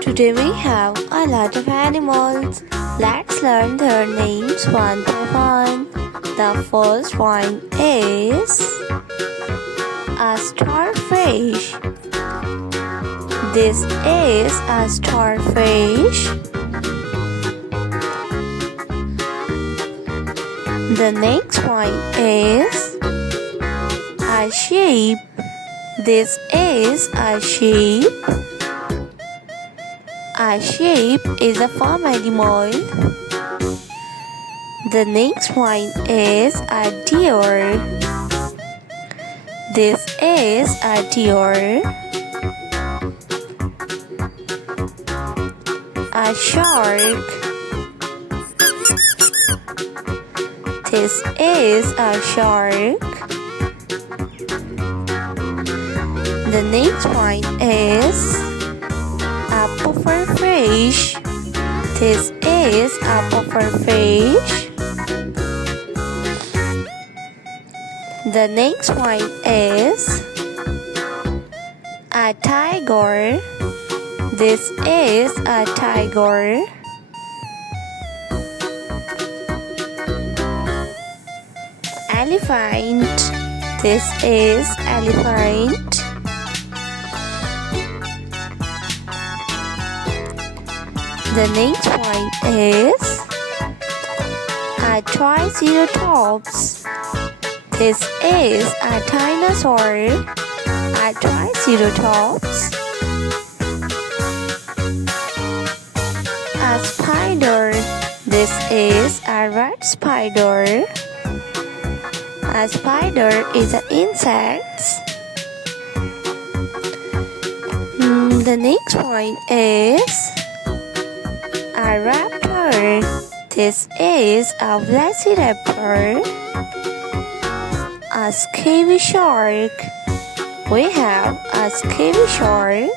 Today we have a lot of animals. Let's learn their names one by one. The first one is a starfish. This is a starfish. The next one is a sheep. This is a sheep. A sheep is a farm animal. The next one is a deer. This is a deer. A shark. This is a shark. The next one is a pufferfish. This is a pufferfish. The next one is a tiger. This is a tiger. Elephant. This is elephant. The next one is a triceratops. This is a dinosaur. A triceratops. A spider. This is a red spider. A spider is an insect. The next one is a raptor. This is a velociraptor. A scary shark. We have a scary shark.